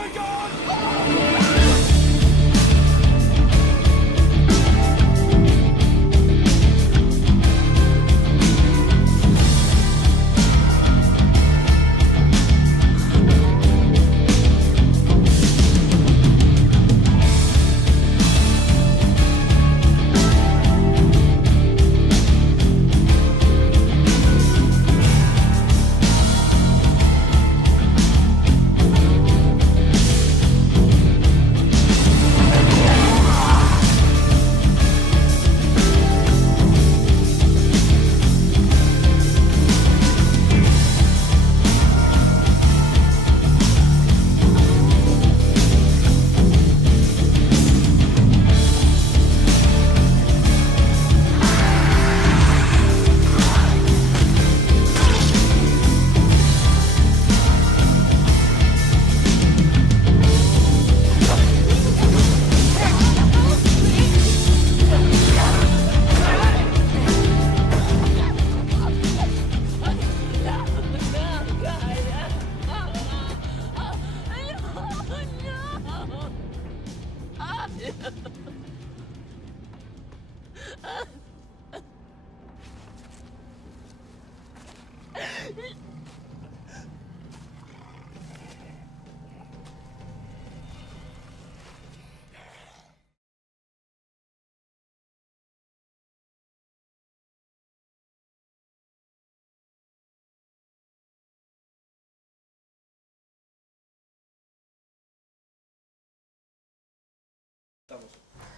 my God!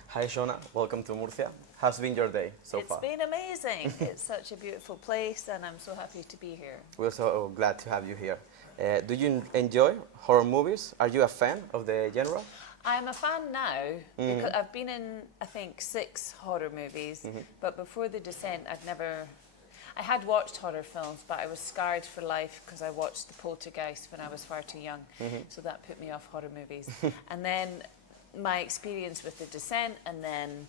Hi Shauna, welcome to Murcia. How's been your day so far? It's been amazing. It's such a beautiful place and I'm so happy to be here. We're so glad to have you here. Do you enjoy horror movies? Are you a fan of the genre? I'm a fan now because I've been in, I think, 6 horror movies, but before The Descent I had watched horror films, but I was scarred for life because I watched The Poltergeist when I was far too young, so that put me off horror movies. And then my experience with The Descent and then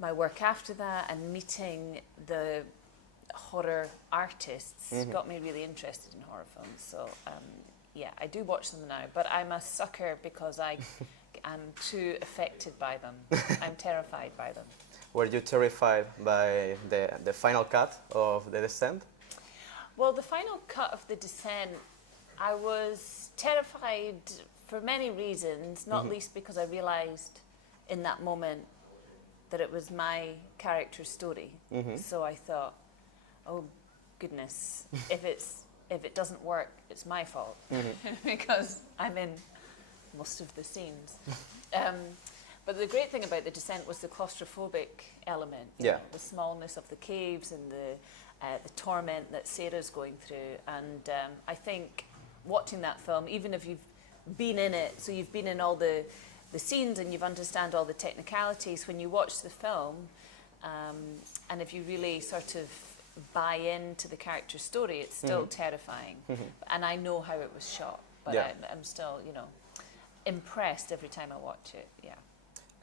my work after that and meeting the horror artists got me really interested in horror films. So yeah, I do watch them now, but I'm a sucker because I am too affected by them. I'm terrified by them. Were you terrified by the final cut of The Descent? Well, the final cut of The Descent, I was terrified for many reasons, not least because I realised in that moment that it was my character's story. So I thought, oh goodness, if it doesn't work, it's my fault because I'm in most of the scenes. But the great thing about The Descent was the claustrophobic element, you know, the smallness of the caves and the torment that Sarah's going through. And I think watching that film, even if you've been in it, so you've been in all the scenes and you've understand all the technicalities, when you watch the film, and if you really sort of buy into the character's story, it's still terrifying. And I know how it was shot, but I'm still, you know, impressed every time I watch it. Yeah.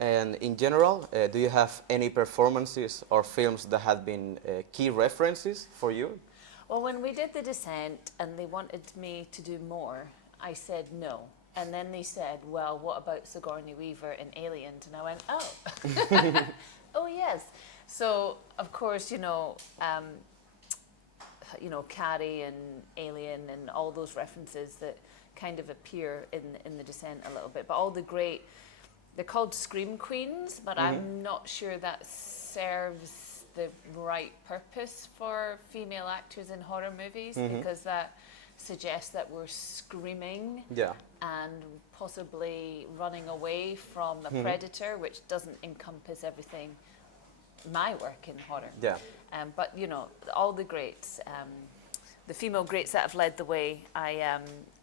And in general, do you have any performances or films that have been key references for you? Well, when we did The Descent and they wanted me to do more, I said no. And then they said, well, what about Sigourney Weaver in Aliens? And I went, oh, oh yes. So, of course, you know, Carrie and Alien and all those references that kind of appear in The Descent a little bit. But all the great, they're called Scream Queens, but I'm not sure that serves the right purpose for female actors in horror movies because that suggests that we're screaming and possibly running away from the predator, which doesn't encompass everything, my work in horror. But, you know, all the greats, the female greats that have led the way, I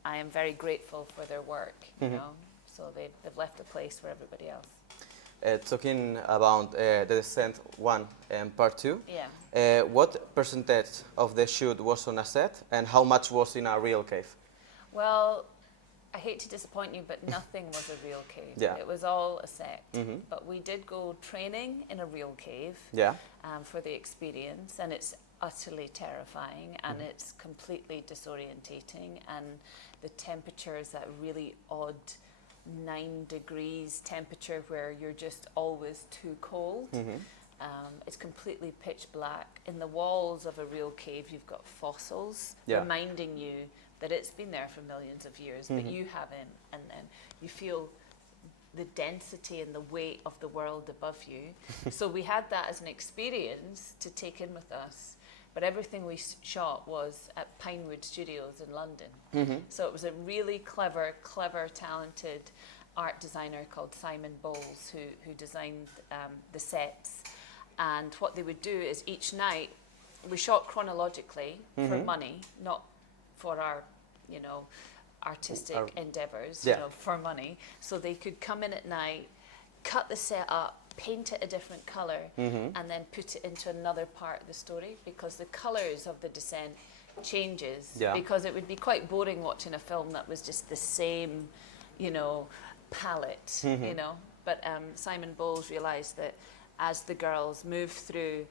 am very grateful for their work, you know, so they've left a place for everybody else. Talking about The Descent 1 and Part 2, what percentage of the shoot was on a set and how much was in a real cave? Well, I hate to disappoint you, but nothing was a real cave. It was all a set. But we did go training in a real cave for the experience, and it's utterly terrifying and it's completely disorientating, and the temperatures, that really odd 9 degrees temperature where you're just always too cold. It's completely pitch black. In the walls of a real cave, you've got fossils reminding you that it's been there for millions of years, but you haven't. And then you feel the density and the weight of the world above you. So we had that as an experience to take in with us. But everything we shot was at Pinewood Studios in London. So it was a really clever, talented art designer called Simon Bowles who designed the sets. And what they would do is each night, we shot chronologically for money, not for our, you know, artistic endeavours, you know, for money. So they could come in at night, cut the set up, paint it a different colour, and then put it into another part of the story, because the colours of the descent changes. Because it would be quite boring watching a film that was just the same, you know, palette, you know. But Simon Bowles realised that as the girls move through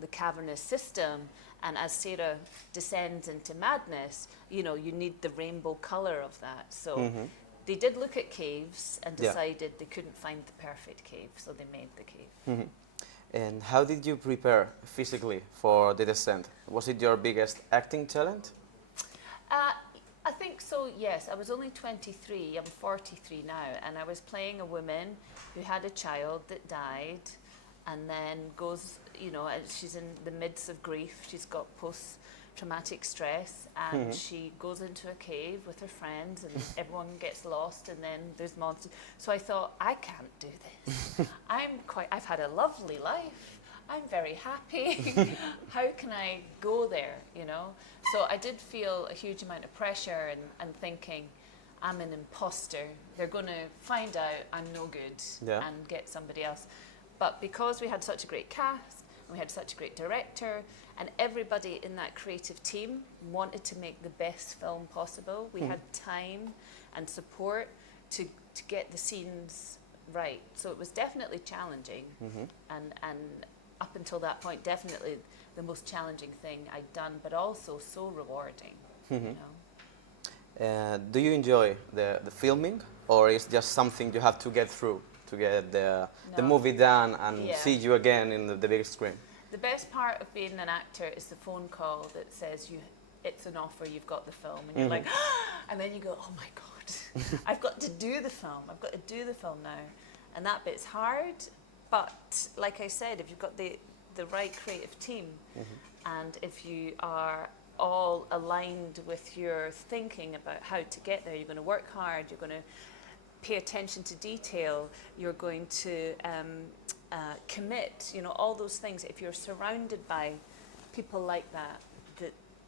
the cavernous system, and as Sarah descends into madness, you know, you need the rainbow colour of that. So they did look at caves and decided they couldn't find the perfect cave, so they made the cave. And how did you prepare physically for the descent? Was it your biggest acting talent? I think so, yes. I was only 23, I'm 43 now, and I was playing a woman who had a child that died, and then goes, you know, she's in the midst of grief, she's got post-traumatic stress, and she goes into a cave with her friends, and everyone gets lost, and then there's monsters. So I thought, I can't do this. I've had a lovely life, I'm very happy. How can I go there, you know? So I did feel a huge amount of pressure and thinking, I'm an imposter. They're going to find out I'm no good and get somebody else. But because we had such a great cast, and we had such a great director, and everybody in that creative team wanted to make the best film possible, we had time and support to get the scenes right. So it was definitely challenging, and up until that point, definitely the most challenging thing I'd done, but also so rewarding. You know? Do you enjoy the filming, or is just something you have to get through to get the movie done and see you again in the big screen? The best part of being an actor is the phone call that says it's an offer, you've got the film, and you're like, and then you go, oh my God, I've got to do the film. I've got to do the film now. And that bit's hard, but like I said, if you've got the right creative team, and if you are all aligned with your thinking about how to get there, you're going to work hard, you're going to pay attention to detail, you're going to commit, you know, all those things. If you're surrounded by people like that,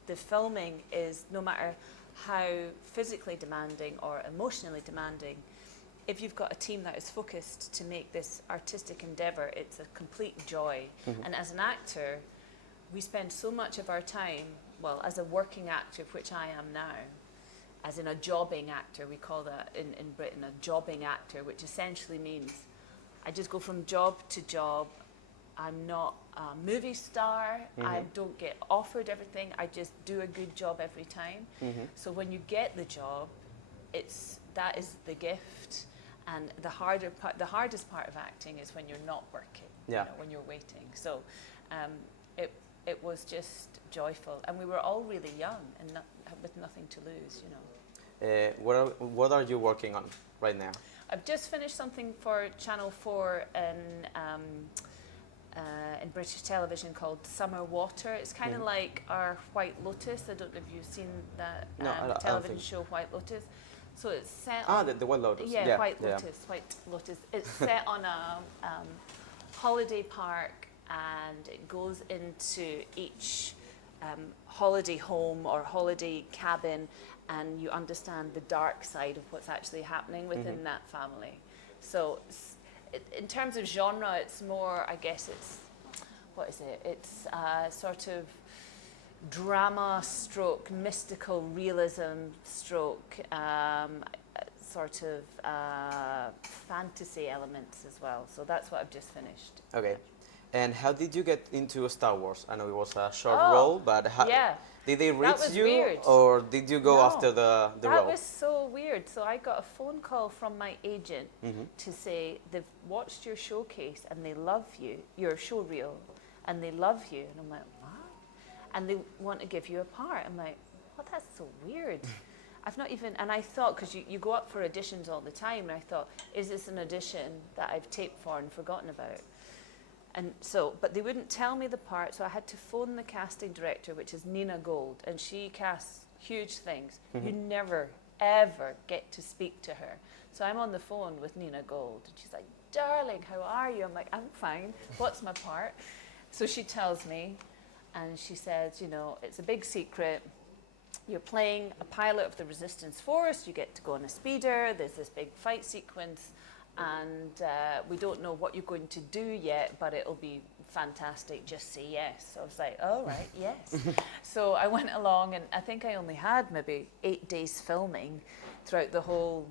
the filming is, no matter how physically demanding or emotionally demanding, if you've got a team that is focused to make this artistic endeavour, it's a complete joy. And as an actor, we spend so much of our time, well, as a working actor, which I am now, as in a jobbing actor, we call that in Britain a jobbing actor, which essentially means I just go from job to job. I'm not a movie star. I don't get offered everything. I just do a good job every time. So when you get the job, that is the gift. And the hardest part of acting is when you're not working, you know, when you're waiting. So it was just joyful, and we were all really young and with nothing to lose, you know. What are you working on right now? I've just finished something for Channel 4 in British television called Summer Water. It's kind of like our White Lotus. I don't know if you've seen that television show White Lotus. So it's set on the White Lotus. White Lotus. White Lotus. It's set on a holiday park, and it goes into each holiday home or holiday cabin, and you understand the dark side of what's actually happening within that family. So in terms of genre, it's more, I guess what is it? It's sort of drama stroke mystical realism stroke sort of fantasy elements as well. So that's what I've just finished. Okay. And how did you get into Star Wars? I know it was a short Oh, role, but yeah. did they reach was you, weird. or did you go No, after the That role? was so weird. So I got a phone call from my agent to say they've watched your showcase and they love you, your show reel, and they love you. And I'm like, what? And they want to give you a part. I'm like, well, that's so weird. I've not even, and I thought, because you go up for auditions all the time, and I thought, is this an audition that I've taped for and forgotten about? And so, but they wouldn't tell me the part, so I had to phone the casting director, which is Nina Gold, and she casts huge things. You never, ever get to speak to her. So I'm on the phone with Nina Gold, and she's like, darling, how are you? I'm like, I'm fine. What's my part? So she tells me, and she says, you know, it's a big secret. You're playing a pilot of the Resistance Force. You get to go on a speeder. There's this big fight sequence. And we don't know what you're going to do yet, but it'll be fantastic. Just say yes. So I was like, all right, yes. So I went along, and I think I only had maybe 8 days filming throughout the whole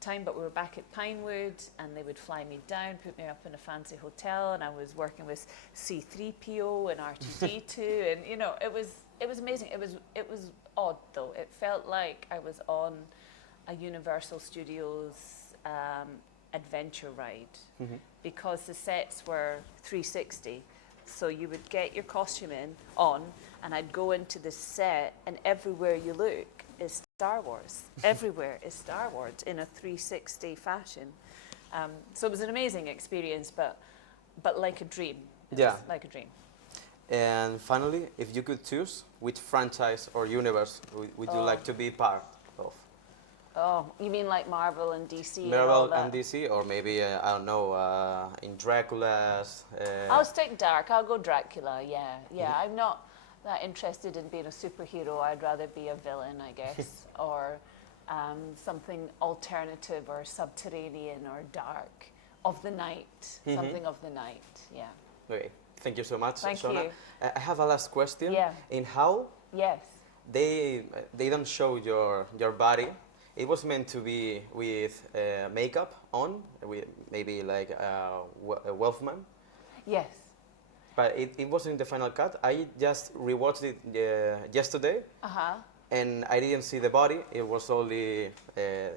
time, but we were back at Pinewood, and they would fly me down, put me up in a fancy hotel, and I was working with C-3PO and R2-D2, and you know, it was amazing. It was odd though. It felt like I was on a Universal Studios adventure ride because the sets were 360. So you would get your costume on, and I'd go into the set, and everywhere you look is Star Wars. Everywhere is Star Wars in a 360 fashion. So it was an amazing experience, but like a dream. It was like a dream. And finally, if you could choose, which franchise or universe would you like to be part of? Oh, you mean like Marvel and DC? Marvel and DC, or maybe, I don't know, in Dracula's... I'll stick dark. I'll go Dracula, yeah. I'm not that interested in being a superhero. I'd rather be a villain, I guess, or something alternative or subterranean or dark. Of the night, something of the night, yeah. Great. Thank you so much, Thank Shauna. you. I have a last question. Yeah. In how Yes. they don't show your body. It was meant to be with makeup on, with maybe like a Wolfman. Yes. But it wasn't in the final cut. I just rewatched it yesterday, and I didn't see the body. It was only the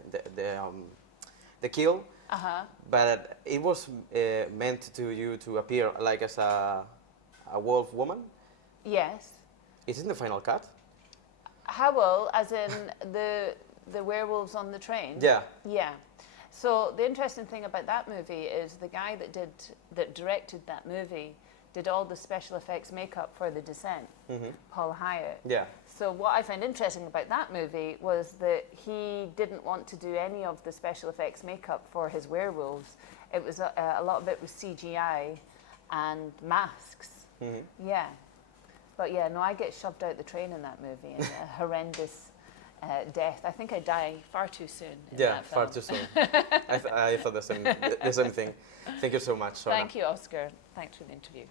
kill. But it was meant to you to appear like as a wolf woman. Yes. Is it in the final cut? How as in the werewolves on the train? Yeah. Yeah. So the interesting thing about that movie is the guy that directed that movie did all the special effects makeup for The Descent, Paul Hyatt. Yeah. So what I find interesting about that movie was that he didn't want to do any of the special effects makeup for his werewolves. It was a lot of it was CGI and masks. Yeah. But yeah, no, I get shoved out the train in that movie in a horrendous death. I think I die far too soon in that film. Far too soon. I thought the same thing. Thank you so much, Shauna. Thank you, Oscar. Thanks for the interview.